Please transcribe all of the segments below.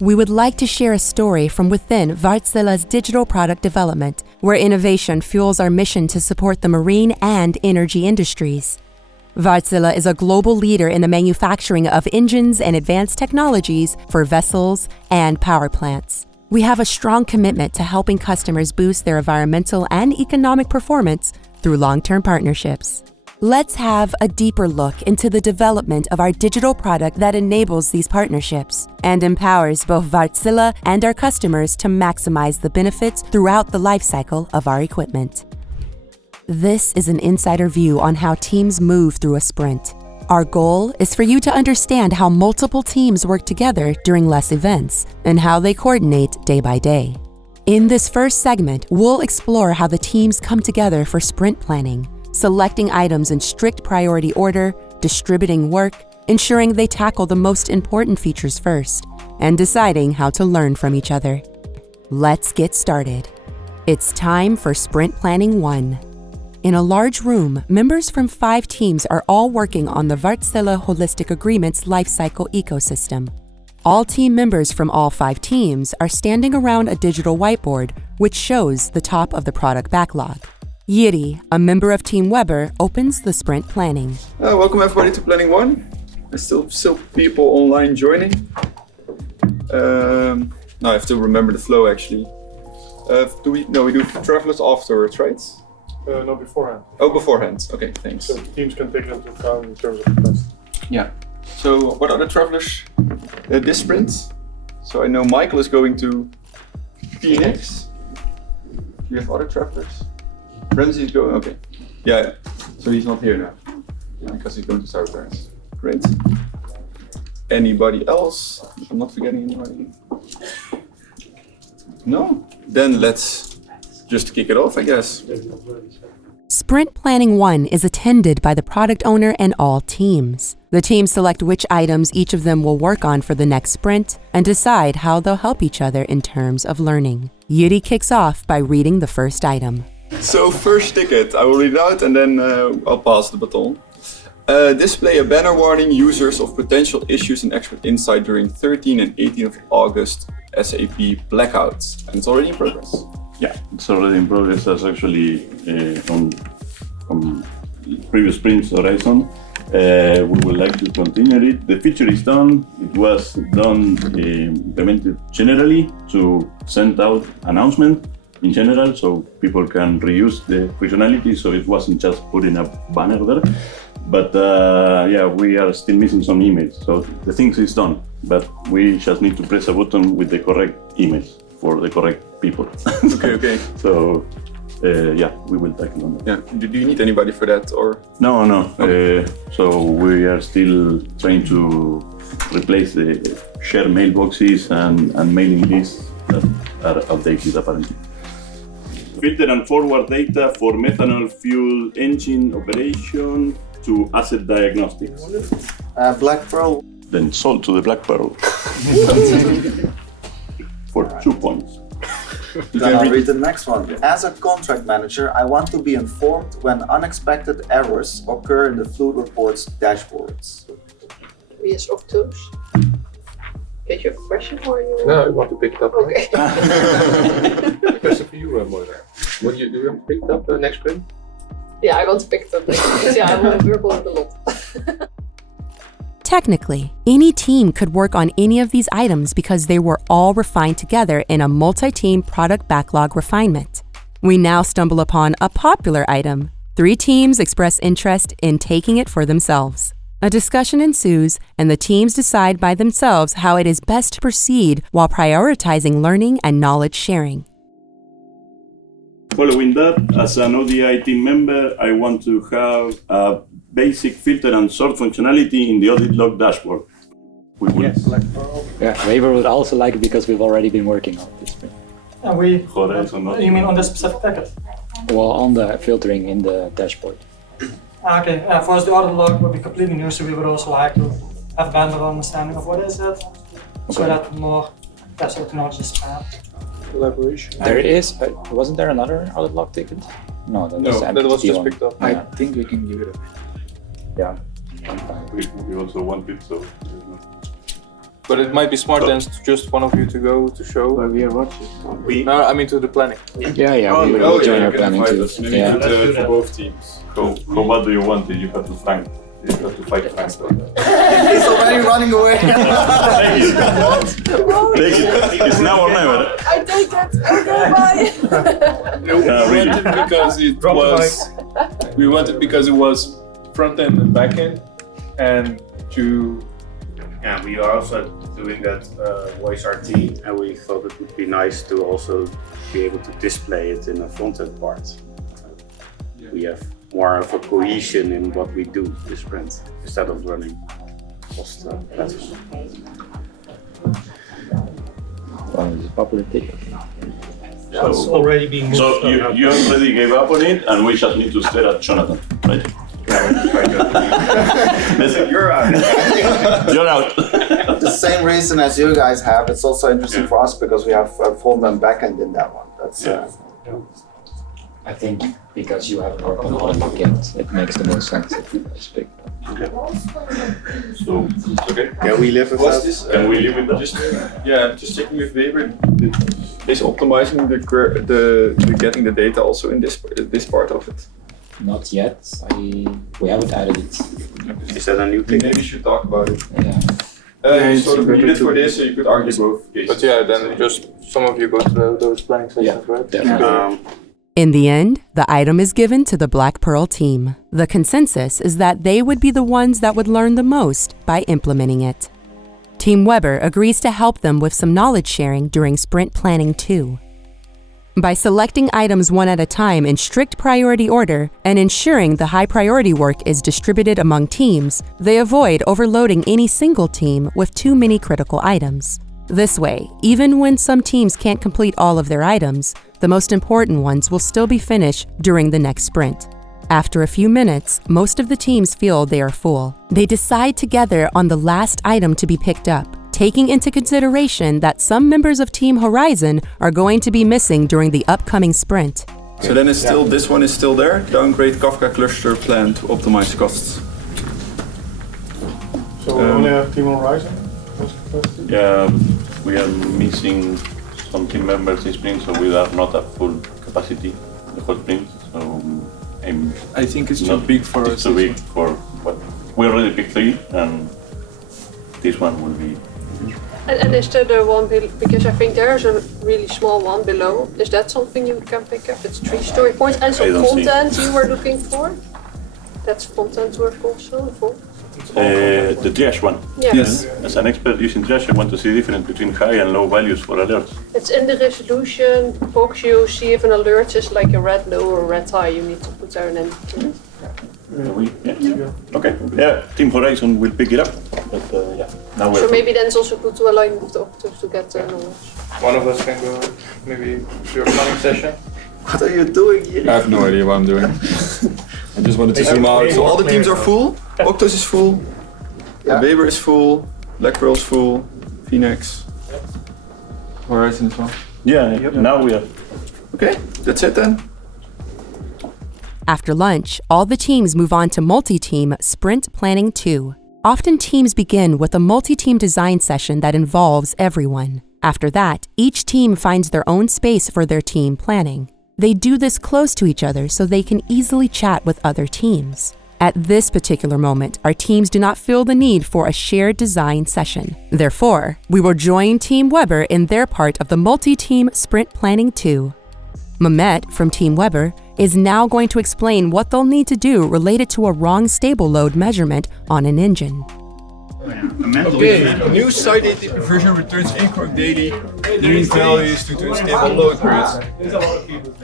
we would like to share a story from within Wärtsilä's digital product development, where innovation fuels our mission to support the marine and energy industries. Wärtsilä is a global leader in the manufacturing of engines and advanced technologies for vessels and power plants. We have a strong commitment to helping customers boost their environmental and economic performance through long-term partnerships. Let's have a deeper look into the development of our digital product that enables these partnerships and empowers both Wärtsilä and our customers to maximize the benefits throughout the lifecycle of our equipment. This is an insider view on how teams move through a sprint. Our goal is for you to understand how multiple teams work together during LeSS events and how they coordinate day by day. In this first segment, we'll explore how the teams come together for sprint planning, selecting items in strict priority order, distributing work, ensuring they tackle the most important features first, and deciding how to learn from each other. Let's get started. It's time for Sprint Planning 1. In a large room, members from 5 teams are all working on the Wartsila Holistic Agreement's lifecycle ecosystem. All team members from all 5 teams are standing around a digital whiteboard, which shows the top of the product backlog. Jiri, a member of Team Weber, opens the sprint planning. Welcome everybody to Planning 1. There's still people online joining. Now I have to remember the flow actually. We do travelers afterwards, right? No, beforehand. Oh, beforehand. Okay, thanks. So teams can take it into account in terms of request. Yeah. So what are the travelers this sprint? So I know Michael is going to Phoenix. Do you have other travelers? Ramsey is going, okay. Yeah, so he's not here now because he's going to South Paris. Great. Anybody else? I'm not forgetting anybody. No? Then let's just kick it off, I guess. Sprint Planning 1 is attended by the product owner and all teams. The teams select which items each of them will work on for the next sprint and decide how they'll help each other in terms of learning. Jiri kicks off by reading the first item. So first ticket, I will read it out and then I'll pass the baton. Display a banner warning users of potential issues and expert insight during 13 and 18 of August SAP blackout. And it's already in progress. Yeah, it's already in progress. That's actually on previous sprints horizon. We would like to continue it. The feature is done. It was done, implemented generally to send out announcement in general, so people can reuse the functionality. So it wasn't just putting a banner there. But yeah, we are still missing some emails. So the thing is done, but we just need to press a button with the correct emails for the correct people. Okay. So yeah, we will tackle on that. Yeah. Do you need anybody for that or? No. Okay. So we are still trying to replace the shared mailboxes and mailing lists that are outdated apparently. Filter and forward data for methanol fuel engine operation to asset diagnostics. Black Pearl. Then sold to the Black Pearl. For 2 points. Then I'll read the next one. As a contract manager, I want to be informed when unexpected errors occur in the fluid reports dashboards. Yes, of those. Did you have a question or you? No, I want to pick it up. Okay. Question for you, Moira. Do you have picked up the next sprint? Yeah, I want to pick it up because we're going a lot. Technically, any team could work on any of these items because they were all refined together in a multi-team product backlog refinement. We now stumble upon a popular item. 3 teams express interest in taking it for themselves. A discussion ensues, and the teams decide by themselves how it is best to proceed while prioritizing learning and knowledge sharing. Following that, as an ODI team member, I want to have a basic filter and sort functionality in the audit log dashboard. Yes. Yeah, Weber would also like it because we've already been working on this sprint. And we, Horizon. you mean on the specific ticket? Well, on the filtering in the dashboard. Okay, for us the audit log would be completely new, so we would also like to have a better understanding of what is it, so that more technology is Collaboration. There is, wasn't there another audit log ticket? No, that was just one. picked up. I think we can give it a... Yeah. We also want it, so... But it might be smart then to just one of you to go to show. But we are watching. No, I mean to the planning. Yeah, we will join our planning too. Yeah. For both teams. So what do you want? You have to Frank. You have to fight Frank. He's already running away. Take it. It's now or never. I take it. Okay, bye. We wanted because it was front end and back end, and to. Yeah, we are also doing that voice RT, and we thought it would be nice to also be able to display it in a front-end part. We have more of a cohesion in what we do this sprint instead of running across the platform. Well, it's a popular ticket. It's already being moved. So you already gave up on it, and we just need to stare at Jonathan, right? You're out. You're out. The same reason as you guys have. It's also interesting for us because we have front and back end in that one. That's I think because you have worked on all backend, it makes the most sense if you speak. So, okay. Can we live with What's that? this? Can we live with that? Just checking with Weber. Is optimizing the getting the data also in this part of it? Not yet. We haven't added it. Is that a new thing? Maybe we should talk about it. Yeah. You sort of need it for this, so you could argue both cases. But yeah, then just some of you go to those planning sessions, right? Definitely. In the end, the item is given to the Black Pearl team. The consensus is that they would be the ones that would learn the most by implementing it. Team Weber agrees to help them with some knowledge sharing during Sprint Planning 2. By selecting items one at a time in strict priority order and ensuring the high priority work is distributed among teams, they avoid overloading any single team with too many critical items. This way, even when some teams can't complete all of their items, the most important ones will still be finished during the next sprint. After a few minutes, most of the teams feel they are full. They decide together on the last item to be picked up, taking into consideration that some members of Team Horizon are going to be missing during the upcoming sprint. So then it's still, this one is still there, downgrade Kafka cluster plan to optimize costs. So we only have Team Horizon? Yeah, we are missing some team members this sprint, so we are not at full capacity the whole sprint. So I think it's too big for us. It's too big for what we already picked 3, and this one will be. And is there the one because I think there's a really small one below. Is that something you can pick up? It's 3 story points and some content you were looking for. That's content work also involved. The triage one. Yeah. Yes. As an expert using triage, I want to see the difference between high and low values for alerts. It's in the resolution box. You see if an alert is like a red low or red high, you need to put there an entity. Okay. Yeah, Team Horizon will pick it up. But yeah, now So maybe then it's also good to align with the octaves to get the knowledge. One of us can go maybe to your planning session. What are you doing here? I have no idea what I'm doing. I just wanted to zoom out. So all the teams are full. Octos is full. Weber is full. Black Pearl is full. Phoenix. Horizon as well. Yeah, now we are. Okay, that's it then. After lunch, all the teams move on to multi-team Sprint Planning 2. Often teams begin with a multi-team design session that involves everyone. After that, each team finds their own space for their team planning. They do this close to each other so they can easily chat with other teams. At this particular moment, our teams do not feel the need for a shared design session. Therefore, we will join Team Weber in their part of the multi-team Sprint Planning 2. Mehmet from Team Weber is now going to explain what they'll need to do related to a wrong stable load measurement on an engine. Okay, new site version returns incorrect daily mean values to unstable load periods.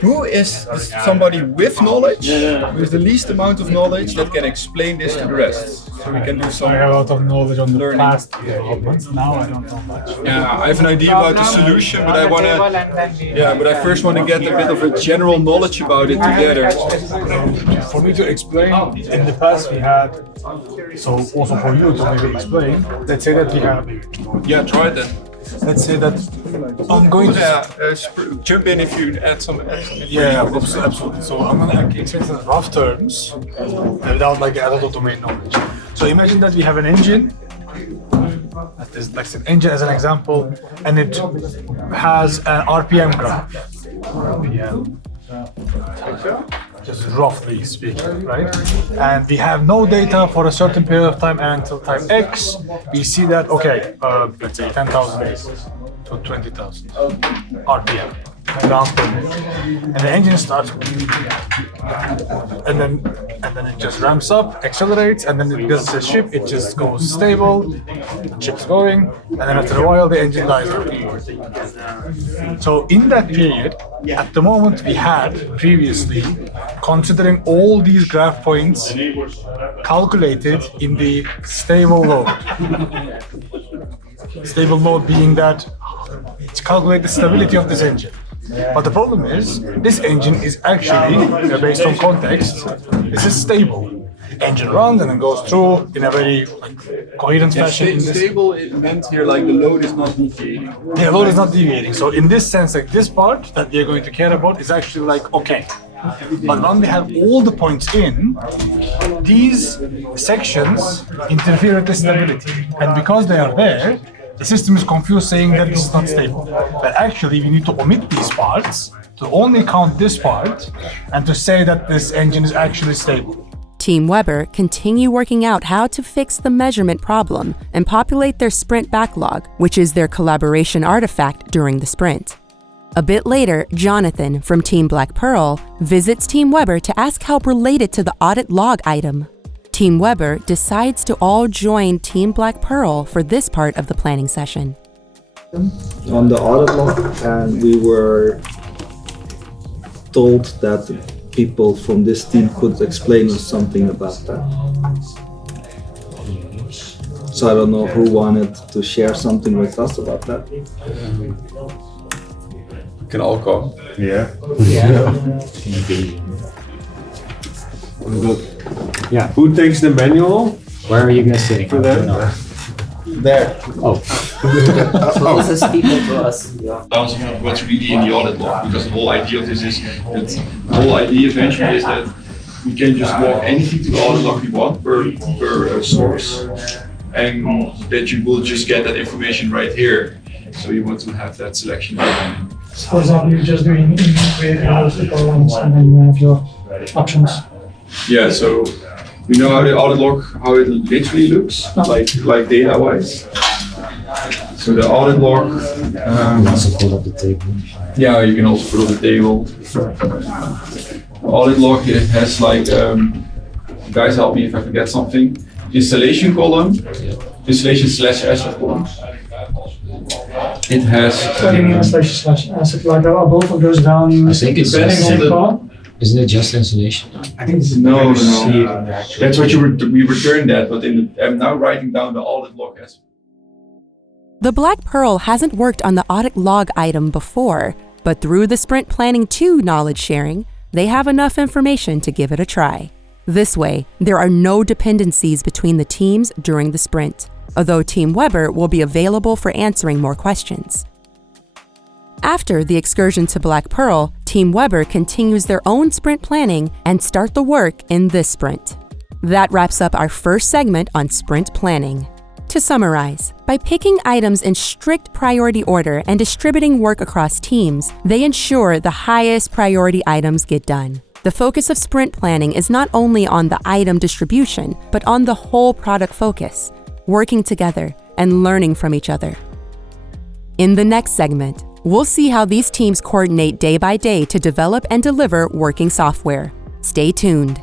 Who is somebody with knowledge, with the least amount of knowledge that can explain this to the rest? So we can do some. I have a lot of knowledge on the learning. past developments. Now I don't know much. Yeah, I have an idea about the solution, but I first want to get a bit of a general knowledge about it together. For me to explain, in the past we had, so also for you to maybe explain, let's say that we have. Yeah, try it then. Let's say that I'm going to jump in if you add some. Yeah, absolutely. So I'm gonna explain in rough terms without like a lot of domain knowledge. So imagine that we have an engine that is like an engine as an example, and it has an RPM graph. RPM. Just roughly speaking, right? And we have no data for a certain period of time, and until time X, we see that, okay, let's say 10,000 to 20,000 RPM. Round per minute. And the engine starts, and then it just ramps up, accelerates, and then it does the ship. It just goes stable, the ship's going, and then after a while the engine dies out. So in that period, at the moment we had previously, considering all these graph points calculated in the stable load. Stable load being that to calculate the stability of this engine. But the problem is, this engine is actually, based on context, this is stable. Engine runs and then goes through in a very coherent fashion. Stable, it meant here like the load is not deviating. Yeah, load is not deviating. So in this sense, like this part that we are going to care about is actually like, okay. But when we have all the points in, these sections interfere with the stability. And because they are there, the system is confused saying that this is not stable. But actually we need to omit these parts, to only count this part, and to say that this engine is actually stable. Team Weber continue working out how to fix the measurement problem and populate their sprint backlog, which is their collaboration artifact during the sprint. A bit later, Jonathan from Team Black Pearl visits Team Weber to ask help related to the audit log item. Team Weber decides to all join Team Black Pearl for this part of the planning session. On the audit log, and we were told that people from this team could explain us something about that. So I don't know who wanted to share something with us about that. Can all come. Yeah. Yeah. Who takes the manual? Where are you guys sitting? To them? There. Oh. Closest people to us. Yeah. Bouncing up what's really in the audit log, because the whole idea of this is that the whole idea eventually is that we can just log anything to the audit log we want per source, and that you will just get that information right here. So you want to have that selection. For example, you're just doing create multiple ones, and then you have your options. Yeah, so we know how the audit log, how it literally looks, like data-wise. So the audit log. Also pull up the table. Yeah, you can also put on the table. The audit log, it has like, guys help me if I forget something. Installation column, installation / asset column. It has. What do you mean installation / asset? Like both of those values? I think it's depending on the. Isn't it just installation? I think it's no. That's what we returned that, but I'm now writing down the audit log as. The Black Pearl hasn't worked on the audit log item before, but through the Sprint Planning 2 knowledge sharing, they have enough information to give it a try. This way, there are no dependencies between the teams during the sprint, although Team Weber will be available for answering more questions. After the excursion to Black Pearl, Team Weber continues their own sprint planning and start the work in this sprint. That wraps up our first segment on sprint planning. To summarize, by picking items in strict priority order and distributing work across teams, they ensure the highest priority items get done. The focus of sprint planning is not only on the item distribution, but on the whole product focus, working together and learning from each other. In the next segment, we'll see how these teams coordinate day by day to develop and deliver working software. Stay tuned.